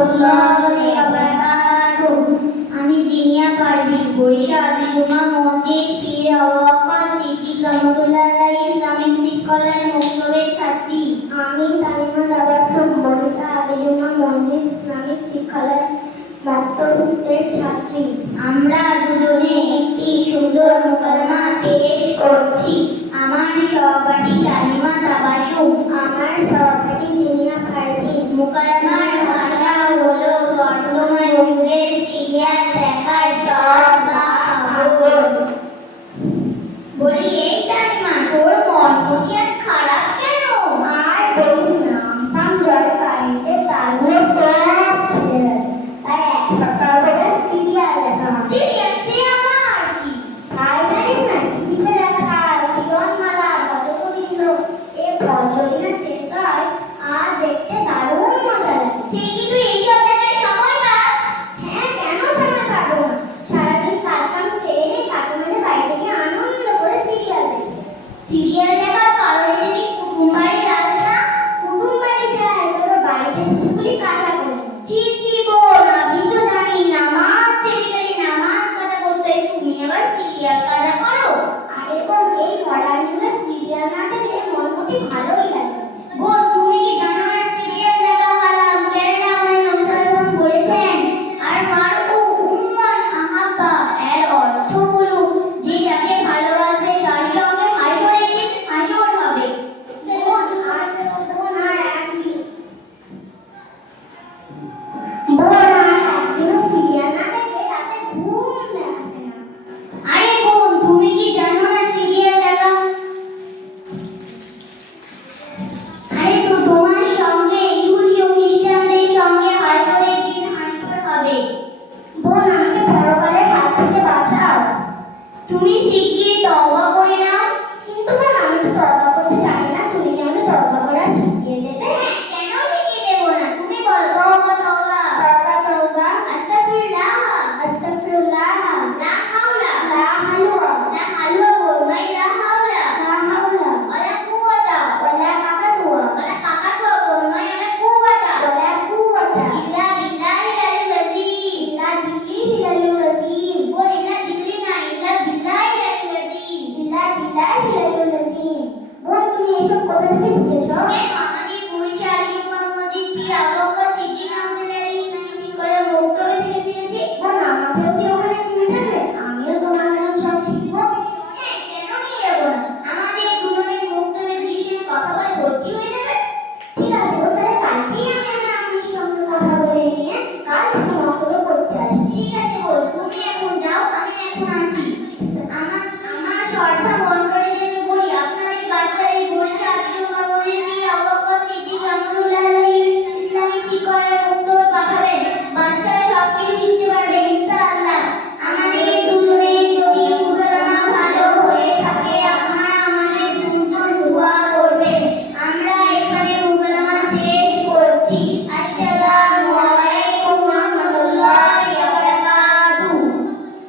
রাহমাতুল্লাহি ওয়া বারাকাতুহু। আমি জিনিয়া পারভীন, বরিশাল জুমা মসজিদ পীর আওয়াক্কাদ সিদ্দিক রাহমাতুল্লাহি আলাইহি ইসলামিক শিক্ষালয়ের মক্তবের ছাত্রী। আমি তানিমা তাবাসসুম, বরিশাল জুমা মসজিদ ইসলামিক শিক্ষালয়ের মক্তবের ছাত্রী। আমরা দুজনে একটি সুন্দর মুকালমা পেশ করছি। আমার সহপাঠী তানিমা তাবাসসুম, আমার সহপাঠী জিনিয়া পারভীন। মুকালমার ভাষা হলো বর্তমান যুগের সিরিয়াল দেখার সব বা খবর। বলি, এই তানিমা, তোর মন মতি আজ খারাপ কেন? আর বলিস না, আমফান জ্বরে কারেন্টে তারগুলো সব ছিঁড়ে গেছে, তাই এক সপ্তাহ ধরে সিরিয়াল দেখা হচ্ছে। সিরিয়াল সে আবার কি? তাই জানিস না, টিভিতে দেখা কিরণমালা, ভজগোবিন্দ, এ ভজদিনে শেষ হয় আর দেখতে দারুণ মজা লাগে। সে কি তুই এইসব দেখার সময় পাস? হ্যাঁ, কেন সময় পাবো না? সারাদিন কাজ কাম সেরে কাকুমাদের বাড়িতে গিয়ে আনন্দ করে সিরিয়াল দেখি। সিরিয়াল দেখার কারণে যদি কুটুম বাড়ি যাস না? কুটুম বাড়ি যায়, তবে বাড়িতে সেগুলি কাজা করে। ছি ছি বোন, আমি তো জানি নামাজ ছেড়ে গেলে নামাজ কাজা করতে হয়, তুমি আবার সিরিয়াল কাজা করো? আরে বোন, এই মডার্ন যুগে সিরিয়াল না দেখে মন মতি ভালোই লাগে। বোন, তুমি কি জানো না সিরিয়াল দেখা হারাম? কেননা আমাদের নবী সাল্লাল্লাহু আলাইহি ওয়াসাল্লাম বলেছেন, আর মারউ উম্মান আহাব্বা, এর অর্থ হলো যে যাকে ভালোবাসবে তার সঙ্গে হাসরের দিন হাসর হবে। বোন, আর একদিন সিরিয়াল না দেখলে রাতে ঘুম আসে না। আরে বোন, তুমি কি জানো না সিরিয়াল দেখা? আরে তো তোমার সঙ্গে ইহুদি ও খ্রিস্টানদের সঙ্গে হাসরের দিন হাসর হবে। বোন, আমাকে পরকালের হাত থেকে বাঁচাও। তুমি শিগগিরই তওবা করে নাও। কিন্তু বোন, আমি তো তওবা করতে জানি না, তুমি কি আমাকে তওবা করা শিখিয়ে দেবে? হ্যাঁ, কেন শিখিয়ে দেবো না? তুমি বলো, তওবা তওবা, তওবা তওবা, আস্তাগফিরুল্লাহ, আস্তাগফিরুল্লাহ, লা হাওলা, লা হালুয়া, লা হালুয়া বল, নয় লা হাওলা, লা হাওলা, ওয়ালা কুওয়াতা, ওয়ালা কাকাতুয়া, ওয়ালা কাকাতুয়া বল, নয় ওয়ালা কুওয়াতা, ওয়ালা কুওয়াতা ইল্লা বিল্লাহিল আলিয়্যিল আযীম। ইল্লা বিল্লাহিল আলিয়্যিল আযীম। বল, ইল্লা দিল্লি না, ইল্লা বিল্লাহিল আলিয়্যিল আযীম। ইল্লা বিল্লাহিল আলিয়্যিল আযীম। বোন, তুমি এসব কোথা থেকে শিখেছো? কেন, আমাদের বরিশাল জুমা মসজিদ পীর আওয়াক্কাদ সিদ্দিক রাহমাতুল্লাহি আলাইহি ইসলামিক শিক্ষালয়ের মক্তবে থেকে শিখেছি। বোন, আমাকেও কি ওখানে নিয়ে যাবে? আমিও তোমার মতো সব শিখবো। হ্যাঁ, কেন নিয়ে যাবো না? আমাদের দুজনের মক্তবে জিসে কথা বলে ভর্তি হয়ে যাবে। ঠিক আছে বোন, তাহলে কালকেই আমি আমার আম্মির সঙ্গে কথা বলে নিয়ে কাল থেকে মক্তবে পড়তে আসবো। ঠিক আছে বল, তুমি এখন যাও, আমি এখন আসি। আমার আমার সর্দা